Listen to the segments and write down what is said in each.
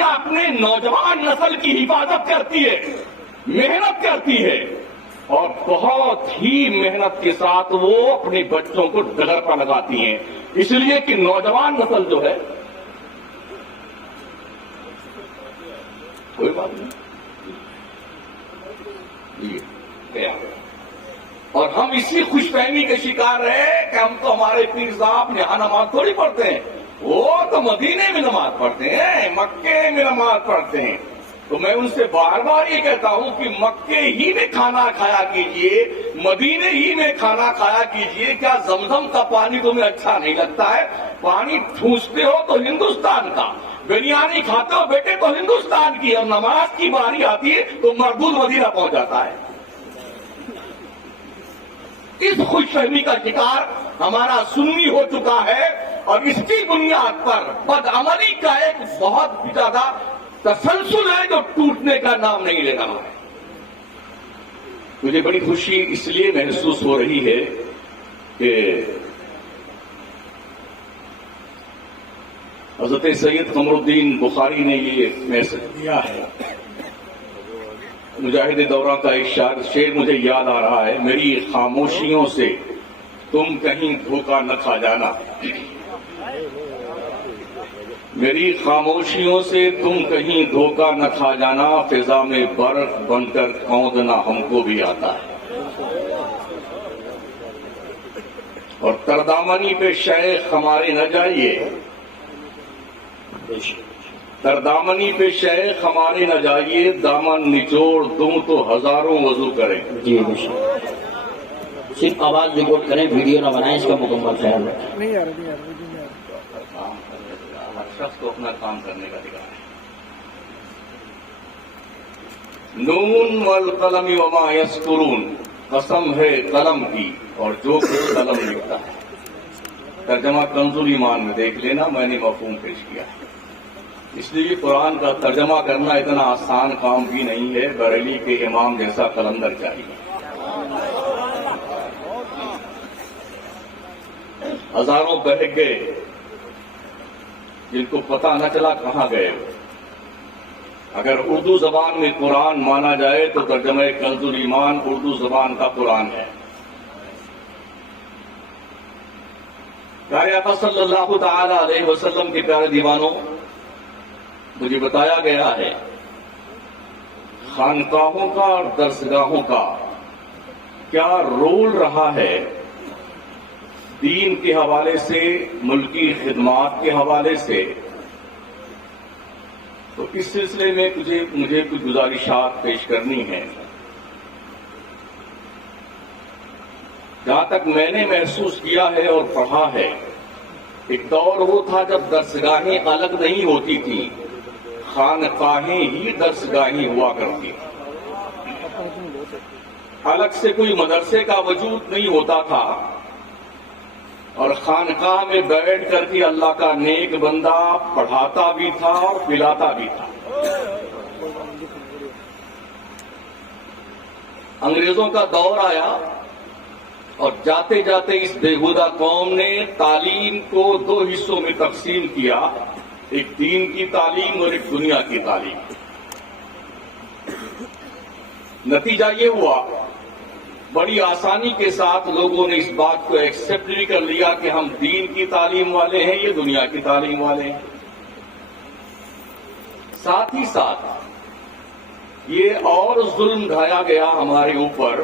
دنیا اپنے نوجوان نسل کی حفاظت کرتی ہے، محنت کرتی ہے، اور بہت ہی محنت کے ساتھ وہ اپنے بچوں کو ڈگر پر لگاتی ہیں، اس لیے کہ نوجوان نسل جو ہے، کوئی بات نہیں گیا، اور ہم اسی خوش فہمی کے شکار رہے کہ ہم تو ہمارے پیر صاحب یہاں نماز تھوڑی پڑھتے ہیں، وہ تو مدینے میں نماز پڑھتے ہیں، مکے میں نماز پڑھتے ہیں۔ تو میں ان سے بار بار یہ کہتا ہوں کہ مکے ہی میں کھانا کھایا کیجئے، مدینے ہی میں کھانا کھایا کیجئے، کیا زمزم کا پانی تمہیں اچھا نہیں لگتا ہے؟ پانی ٹھونستے ہو تو ہندوستان کا، بریانی کھاتے ہو بیٹے تو ہندوستان کی، اور نماز کی باری آتی ہے تو مردود مدینہ پہنچ جاتا ہے۔ اس خوش فہمی کا شکار ہمارا سنی ہو چکا ہے، اور اس کی بنیاد پر بدعملی کا ایک بہت زیادہ تسلسل ہے جو ٹوٹنے کا نام نہیں لے رہا ہے۔ مجھے بڑی خوشی اس لیے محسوس ہو رہی ہے کہ حضرت سید قمر الدین بخاری نے یہ میسج دیا ہے۔ مجاہد دورہ کا ایک شعر مجھے یاد آ رہا ہے، میری خاموشیوں سے تم کہیں دھوکہ نہ کھا جانا، میری خاموشیوں سے تم کہیں دھوکہ نہ کھا جانا، فضا میں برف بن کر کھودنا ہم کو بھی آتا ہے، اور تردامنی پہ شیخ ہمارے نہ جائیے، تردامنی پہ شیخ ہمارے نہ جائیے، دامن نچوڑ دوں تو ہزاروں وضو کریں۔ جی صرف آواز ریکارڈ کریں، ویڈیو نہ بنائیں، اس کا مکمل خیال رکھیں۔ ہر شخص کو اپنا کام کرنے کا ادھیکار ہے۔ نون والقلم وما یسطرون، قسم ہے قلم کی اور جو کچھ قلم لکھتا ہے۔ ترجمہ کنز الایمان میں دیکھ لینا، میں نے مفہوم پیش کیا ہے۔ اس لیے قرآن کا ترجمہ کرنا اتنا آسان کام بھی نہیں ہے، بریلی کے امام جیسا قلندر چاہیے۔ ہزاروں بہک گئے جن کو پتہ نہ چلا کہاں گئے۔ اگر اردو زبان میں قرآن مانا جائے تو ترجمہ کنز الایمان اردو زبان کا قرآن ہے۔ پیارے آقا صلی اللہ تعالی علیہ وسلم کے پیارے دیوانوں، مجھے بتایا گیا ہے خانقاہوں کا اور درسگاہوں کا کیا رول رہا ہے دین کے حوالے سے، ملکی خدمات کے حوالے سے۔ تو اس سلسلے میں مجھے کچھ گزارشات پیش کرنی ہیں۔ جہاں تک میں نے محسوس کیا ہے اور پڑھا ہے، ایک دور وہ تھا جب درسگاہیں الگ نہیں ہوتی تھیں، خانقاہیں ہی درسگاہیں ہوا کرتی، الگ سے کوئی مدرسے کا وجود نہیں ہوتا تھا، اور خانقاہ میں بیٹھ کر کے اللہ کا نیک بندہ پڑھاتا بھی تھا اور پلاتا بھی تھا۔ انگریزوں کا دور آیا اور جاتے جاتے اس بےہودہ قوم نے تعلیم کو دو حصوں میں تقسیم کیا، ایک دین کی تعلیم اور ایک دنیا کی تعلیم۔ نتیجہ یہ ہوا بڑی آسانی کے ساتھ لوگوں نے اس بات کو ایکسپٹ بھی کر لیا کہ ہم دین کی تعلیم والے ہیں، یہ دنیا کی تعلیم والے ہیں۔ ساتھ ہی ساتھ یہ اور ظلم ڈھایا گیا ہمارے اوپر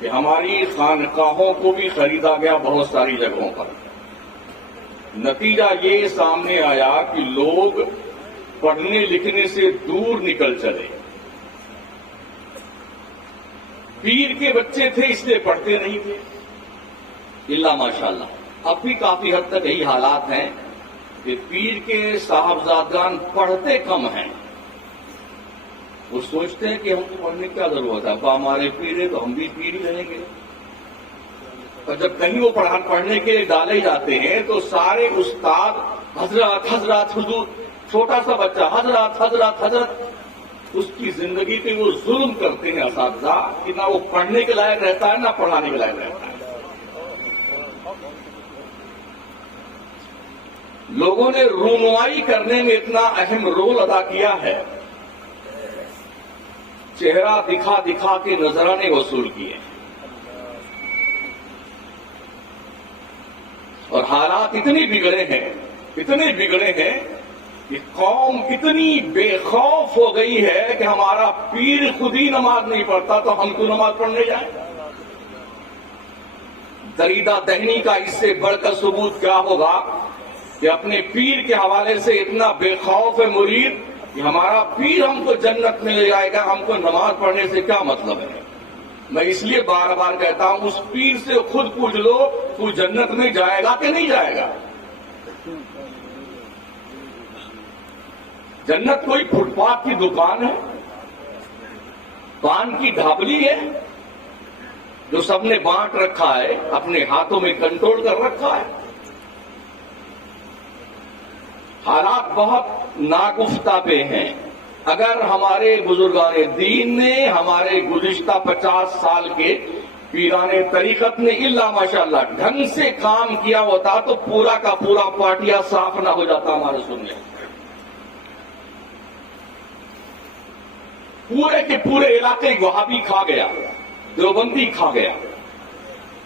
کہ ہماری خانقاہوں کو بھی خریدا گیا بہت ساری جگہوں پر۔ نتیجہ یہ سامنے آیا کہ لوگ پڑھنے لکھنے سے دور نکل چلے۔ پیر کے بچے تھے اس لیے پڑھتے نہیں تھے، اللہ ماشاءاللہ۔ اب بھی کافی حد تک یہی حالات ہیں کہ پیر کے صاحبزادگان پڑھتے کم ہیں۔ وہ سوچتے ہیں کہ ہم کو پڑھنے کی کیا ضرورت ہے، ابا ہمارے پیر ہے تو ہم بھی پیر ہی رہیں گے۔ اور جب کہیں وہ پڑھنے کے لیے ڈالے جاتے ہیں تو سارے استاد حضرات حضرات حضور، چھوٹا سا بچہ حضرات حضرات حضرت، اس کی زندگی پہ وہ ظلم کرتے ہیں اساتذہ کہ نہ وہ پڑھنے کے لائق رہتا ہے نہ پڑھانے کے لائق رہتا ہے۔ لوگوں نے رونمائی کرنے میں اتنا اہم رول ادا کیا ہے، چہرہ دکھا دکھا کے نذرانے وصول کیے، اور حالات اتنے بگڑے ہیں کہ قوم اتنی بے خوف ہو گئی ہے کہ ہمارا پیر خود ہی نماز نہیں پڑھتا تو ہم تو نماز پڑھنے جائیں۔ دریدہ دہنی کا اس سے بڑھ کر ثبوت کیا ہوگا کہ اپنے پیر کے حوالے سے اتنا بے خوف ہے مرید کہ ہمارا پیر ہم کو جنت میں لے جائے گا، ہم کو نماز پڑھنے سے کیا مطلب ہے؟ میں اس لیے بار بار کہتا ہوں، اس پیر سے خود پوچھ لو تو جنت میں جائے گا کہ نہیں جائے گا؟ جنت کوئی فٹ پاتھ کی دکان ہے، پان کی ڈھابلی ہے جو سب نے بانٹ رکھا ہے، اپنے ہاتھوں میں کنٹرول کر رکھا ہے؟ حالات بہت ناگفتہ پہ ہیں۔ اگر ہمارے بزرگان دین نے، ہمارے گزشتہ 50 سال کے پیران طریقت نے الا ماشاءاللہ ڈھنگ سے کام کیا ہوتا تو پورا کا پورا پاٹیا صاف نہ ہو جاتا ہمارے سننے۔ پورے کے پورے علاقے وہابی کھا گیا، دیوبندی کھا گیا،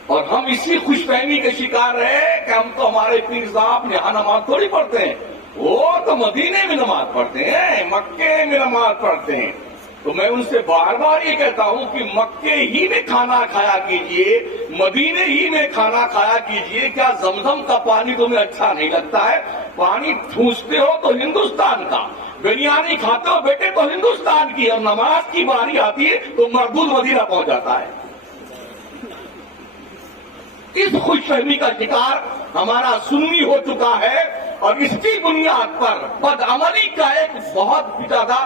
اور ہم اسی خوش فہمی کے شکار رہے کہ ہم تو ہمارے پیر صاحب یہاں نماز تھوڑی پڑھتے ہیں، وہ تو مدینے میں نماز پڑھتے ہیں، مکے میں نماز پڑھتے ہیں۔ تو میں ان سے بار بار یہ کہتا ہوں کہ مکے ہی میں کھانا کھایا کیجئے، مدینے ہی میں کھانا کھایا کیجئے، کیا زمزم کا پانی تمہیں اچھا نہیں لگتا ہے؟ پانی ٹھونستے ہو تو ہندوستان کا، بریانی کھاتے ہو بیٹے تو ہندوستان کی، اور نماز کی باری آتی ہے تو مردود مدینہ پہنچ جاتا ہے۔ اس خوش فہمی کا شکار ہمارا سنی ہو چکا ہے، اور اس کی بنیاد پر بدعملی کا ایک بہت زیادہ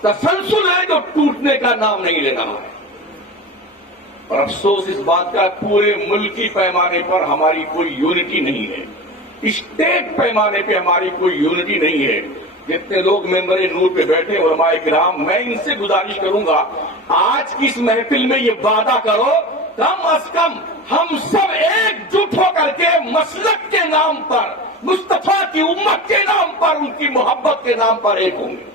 تسلسل ہے جو ٹوٹنے کا نام نہیں لے رہا ہے۔ اور افسوس اس بات کا، پورے ملکی پیمانے پر ہماری کوئی یونٹی نہیں ہے، اسٹیٹ پیمانے پہ ہماری کوئی یونٹی نہیں ہے۔ جتنے لوگ ممبر نور پہ بیٹھے علماء کرام، میں ان سے گزارش کروں گا، آج کی اس محفل میں یہ وعدہ کرو کم از کم ہم سب ایک جٹ ہو کر کے مسلک کے نام پر، مصطفیٰ کی امت کے نام پر، ان کی محبت کے نام پر ایک ہوں گے۔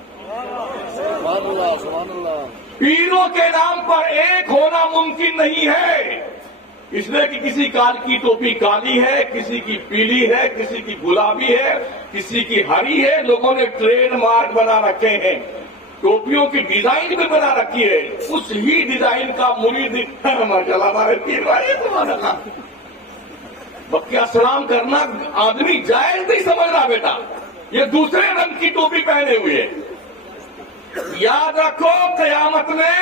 پیروں کے نام پر ایک ہونا ممکن نہیں ہے، اس لیے کہ کسی کال کی ٹوپی کالی ہے، کسی کی پیلی ہے، کسی کی گلابی ہے، کسی کی ہری ہے۔ لوگوں نے ٹریڈ مارک بنا رکھے ہیں، ٹوپیوں کی ڈیزائن بھی بنا رکھی ہے، اس ہی ڈیزائن کا مرید ماشاءاللہ ہمارے پیر بھائی سبحان اللہ۔ بکیا سلام کرنا آدمی جائز نہیں سمجھ رہا بیٹا، یہ دوسرے رنگ کی ٹوپی پہنے ہوئے۔ یاد رکھو قیامت میں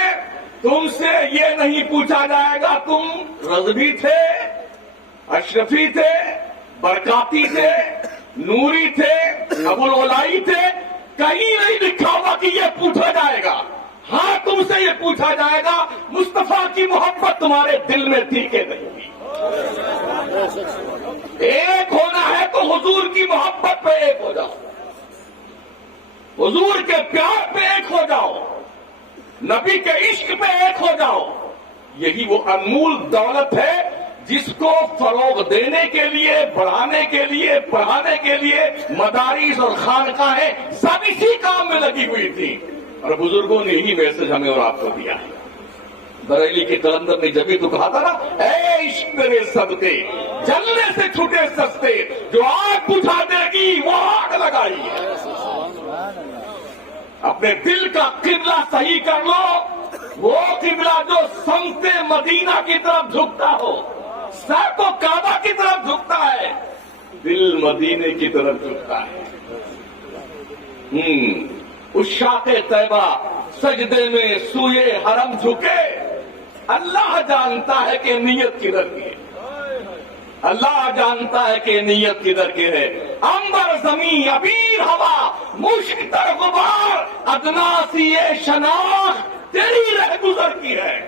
تم سے یہ نہیں پوچھا جائے گا تم رضوی تھے، اشرفی تھے، برکاتی تھے، نوری تھے، ابوالولائی تھے، کہیں نہیں لکھا ہوگا کہ یہ پوچھا جائے گا۔ ہاں تم سے یہ پوچھا جائے گا مصطفیٰ کی محبت تمہارے دل میں تھی کہ نہیں تھی۔ ایک ہونا ہے تو حضور کی محبت پہ ایک ہو جاؤ، حضور کے پیار پہ ایک ہو جاؤ، نبی کے عشق پہ ایک ہو جاؤ۔ یہی وہ انمول دولت ہے جس کو فروغ دینے کے لیے، بڑھانے کے لیے، پڑھانے کے لیے مدارس اور خانقاہیں سب اسی کام میں لگی ہوئی تھی، اور بزرگوں نے یہی میسج ہمیں اور آپ کو دیا ہے۔ بریلی کے کلندر نے جبھی تو کہا تھا نا، اے عشق تیرے صدقے جلنے سے چھوٹے سستے، جو آگ بجھا دے گی وہ آگ لگائی ہے۔ اپنے دل کا قبلہ صحیح کر لو، وہ قبلہ جو سمت مدینہ کی طرف جھکتا ہو، سر تو کعبہ کی طرف جھکتا ہے، دل مدینے کی طرف جھکتا ہے۔ عشاق طیبہ سجدے میں سوئے حرم جھکے، اللہ جانتا ہے کہ نیت کدھر کی ہے، اللہ جانتا ہے کہ نیت کدھر کی ہے۔ امبر زمین ابیر ہوا مشک تر غبار، ادنا سی شناخت تیری رہ گزر کی ہے۔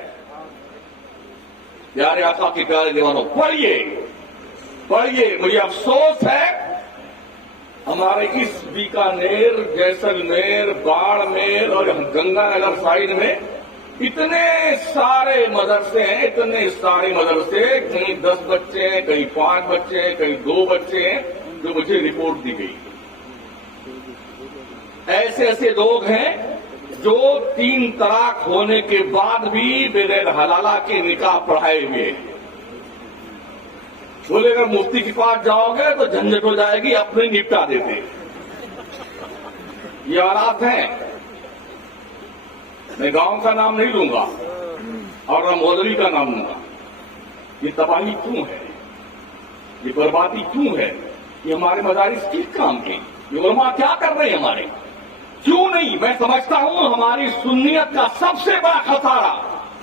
پیارے آقا کے پیارے دیوانوں، پڑھیے پڑھیے۔ مجھے افسوس ہے ہمارے اس بیکانیر، جیسلمیر، باڑمیر اور گنگا نگر سائڈ میں اتنے سارے مدرسے ہیں، اتنے سارے مدرسے، کہیں 10 بچے ہیں، کہیں 5 بچے ہیں، کہیں 2 بچے ہیں، جو مجھے رپورٹ دی گئی. ایسے ایسے لوگ ہیں جو 3 طلاق ہونے کے بعد بھی بغیر حلالہ کے نکاح پڑھائے ہوئے ہیں. بولے اگر مفتی کے پاس جاؤ گے تو جھنجٹ ہو جائے گی، اپنے نپٹا دیتے ہیں. یہ حالات ہیں. میں گاؤں کا نام نہیں لوں گا اور نہ مولوی کا نام لوں گا. یہ تباہی کیوں ہے؟ یہ بربادی کیوں ہے؟ یہ ہمارے مدارس کس کام کے؟ یہ علماء کیا کر رہے ہیں ہمارے؟ کیوں نہیں؟ میں سمجھتا ہوں ہماری سنیت کا سب سے بڑا خسارہ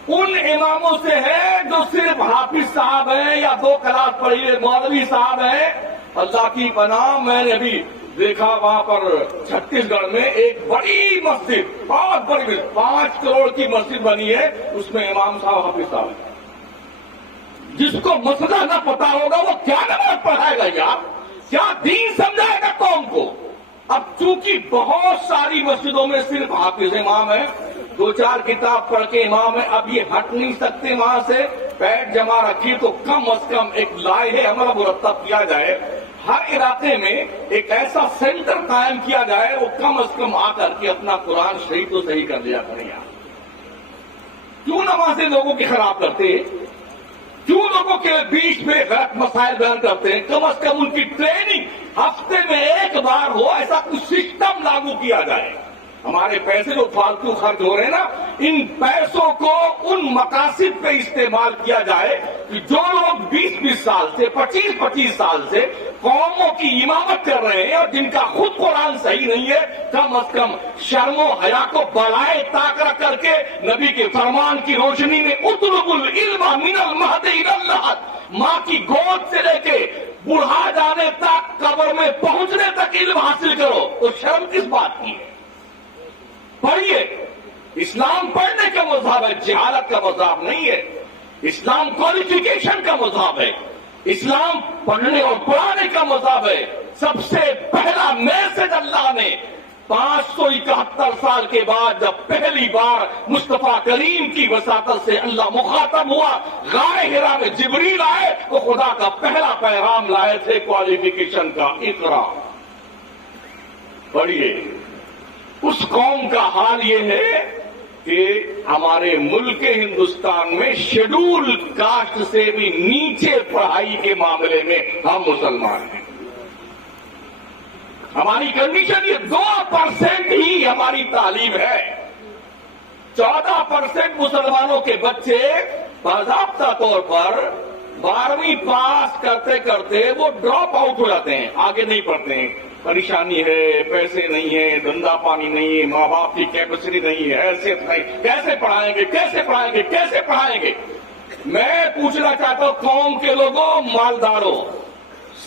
ان اماموں سے ہے جو صرف حافظ صاحب ہیں یا 2 کلاس پڑھی ہوئے مولوی صاحب ہیں. اللہ کی پناہ، میں نے بھی دیکھا وہاں پر چھتیس گڑھ میں ایک بڑی مسجد، بہت بڑی مسجد، 5 کروڑ کی مسجد بنی ہے، اس میں امام صاحب حافظ صاحب ہیں. جس کو مسئلہ نہ پتا ہوگا وہ کیا نماز پڑھائے گا یار؟ کیا دین سمجھائے گا قوم کو؟ اب چونکہ بہت ساری مسجدوں میں صرف حافظ امام ہے، 2-4 کتاب پڑھ کے امام ہے، اب یہ ہٹ نہیں سکتے وہاں سے. پیٹ جمع رکھی تو کم از کم ایک لائحہ عمل مرتب کیا جائے، ہر علاقے میں ایک ایسا سینٹر قائم کیا جائے، وہ کم از کم آ کر کے اپنا قرآن شریف تو صحیح کر لیا کریں. یار کیوں نمازیں لوگوں کی خراب کرتے ہیں؟ کیوں لوگوں کے بیچ میں غلط مسائل بیان کرتے ہیں؟ کم از کم ان کی ٹریننگ ہفتے میں 1 بار ہو، ایسا کچھ سسٹم لاگو کیا جائے. ہمارے پیسے جو فالتو خرچ ہو رہے ہیں نا، ان پیسوں کو ان مقاصد پہ استعمال کیا جائے کہ جو لوگ 20-20 سال سے 25-25 سال سے قوموں کی امامت کر رہے ہیں اور جن کا خود قرآن صحیح نہیں ہے، کم از کم شرم و حیا کو بالائے طاق رکھ کر کے نبی کے فرمان کی روشنی میں اطلب العلم من المہد الی اللحد، ماں کی گود سے لے کے بڑھا جانے تک، قبر میں پہنچنے تک علم حاصل کرو. تو شرم کس بات کی ہے؟ پڑھیے. اسلام پڑھنے کا مذہب ہے، جہالت کا مذہب نہیں ہے. اسلام کوالیفیکیشن کا مذہب ہے. اسلام پڑھنے اور پڑھانے کا مذہب ہے. سب سے پہلا میسج اللہ نے 571 سال کے بعد جب پہلی بار مصطفیٰ کریم کی وساطت سے اللہ مخاطب ہوا، غار حرا میں جبریل آئے تو خدا کا پہلا پیغام لائے تھے کوالیفیکیشن کا، اقرا. پڑھیے. اس قوم کا حال یہ ہے کہ ہمارے ملک ہندوستان میں شیڈول کاسٹ سے بھی نیچے پڑھائی کے معاملے میں ہم مسلمان ہیں. ہماری کنڈیشن یہ 2% ہی ہماری تعلیم ہے. 14% مسلمانوں کے بچے باضابطہ طور پر 12ویں پاس کرتے کرتے وہ ڈراپ آؤٹ ہو جاتے ہیں، آگے نہیں پڑھتے ہیں. پریشانی ہے، پیسے نہیں ہے، دھندا پانی نہیں ہے، ماں باپ کی کیپیسٹی نہیں ہے، حیثیت نہیں، کیسے پڑھائیں گے، کیسے پڑھائیں گے، کیسے پڑھائیں گے؟ میں پوچھنا چاہتا ہوں قوم کے لوگوں، مالداروں،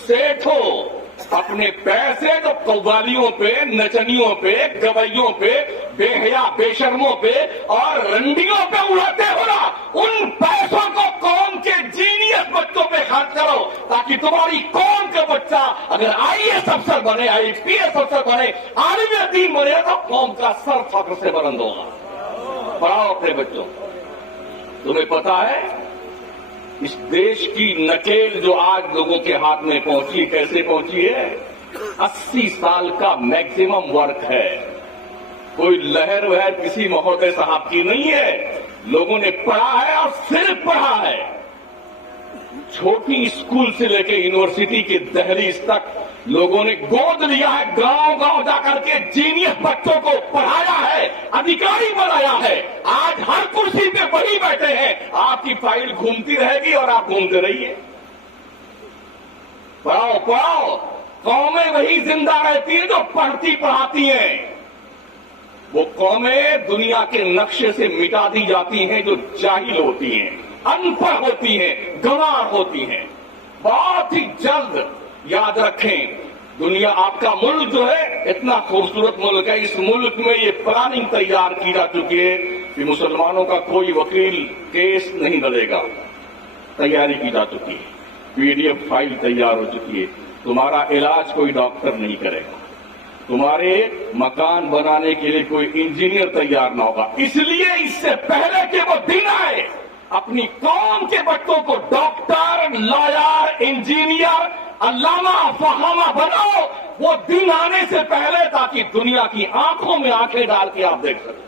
سیٹھوں، اپنے پیسے جو قوالیوں پہ، نچنیوں پہ، گویوں پہ، بے حیا بے شرموں پہ اور رنڈیوں پہ اڑاتے ہو نا، ان پیسوں کو قوم کے جینیس بچوں پہ خرچ کرو تاکہ تمہاری قوم کا بچہ اگر IAS افسر بنے، IPS افسر بنے، عالم دین بنے تو قوم کا سر فخر سے بلند ہوگا. پڑھاؤ اپنے بچوں. تمہیں پتا ہے اس دیش کی نکیل جو آج لوگوں کے ہاتھ میں پہنچی، کیسے پہنچی ہے؟ 80 سال کا میکسیمم ورک ہے. کوئی لہر وہر کسی مہودے صاحب کی نہیں ہے. لوگوں نے پڑھا ہے اور صرف پڑھا ہے. چھوٹی اسکول سے لے کے یونیورسٹی کے دہلیز تک لوگوں نے گود لیا ہے، گاؤں گاؤں جا کر کے جینیس بچوں کو پڑھایا ہے، ادھیکاری بنایا ہے. آج ہر کرسی پہ وہی بیٹھے ہیں. آپ کی فائل گھومتی رہے گی اور آپ گھومتے رہیے. پڑھاؤ پڑھاؤ. قومیں وہی زندہ رہتی ہیں جو پڑھتی پڑھاتی ہیں. وہ قومیں دنیا کے نقشے سے مٹا دی جاتی ہیں جو جاہل ہوتی ہیں، ان پڑھ ہوتی ہیں، گنوار ہوتی ہیں. بہت ہی جلد یاد رکھیں، دنیا آپ کا ملک جو ہے اتنا خوبصورت ملک ہے، اس ملک میں یہ پلاننگ تیار کی جا چکی ہے کہ مسلمانوں کا کوئی وکیل کیس نہیں لڑے گا. تیاری کی جا چکی ہے، PDF فائل تیار ہو چکی ہے. تمہارا علاج کوئی ڈاکٹر نہیں کرے گا، تمہارے مکان بنانے کے لیے کوئی انجینئر تیار نہ ہوگا. اس لیے اس سے پہلے کہ وہ دن آئے، اپنی قوم کے بچوں کو ڈاکٹر، لائر، انجینئر علامہ فہامہ بنو وہ دن آنے سے پہلے، تاکہ دنیا کی آنکھوں میں آنکھیں ڈال کے آپ دیکھ سکیں۔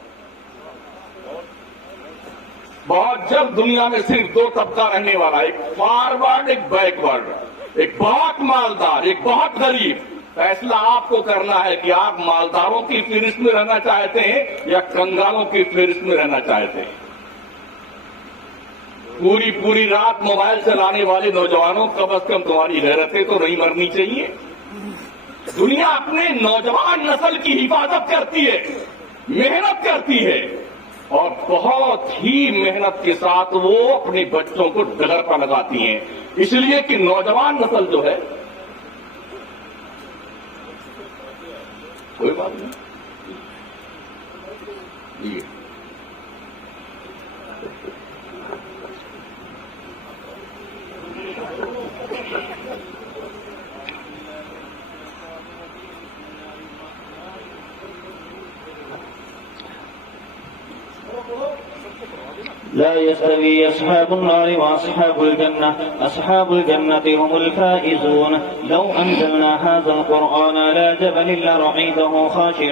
بہت جب دنیا میں صرف دو طبقہ رہنے والا، ایک فارورڈ ایک بیکورڈ، ایک بہت مالدار ایک بہت غریب۔ فیصلہ آپ کو کرنا ہے کہ آپ مالداروں کی فہرست میں رہنا چاہتے ہیں یا کنگالوں کی فہرست میں رہنا چاہتے ہیں۔ پوری رات موبائل چلانے والے نوجوانوں، کم از کم تمہاری غیرتیں تو نہیں مرنی چاہیے۔ دنیا اپنے نوجوان نسل کی حفاظت کرتی ہے، محنت کرتی ہے، اور بہت ہی محنت کے ساتھ وہ اپنے بچوں کو ڈگر پر لگاتی ہیں، اس لیے کہ نوجوان نسل جو ہے، کوئی بات نہیں جی۔ لا يستوي أصحاب النار وأصحاب الجنة، أصحاب الجنة هم الفائزون. لو أنزلنا هذا القرآن على جبل لرأيته خاشعا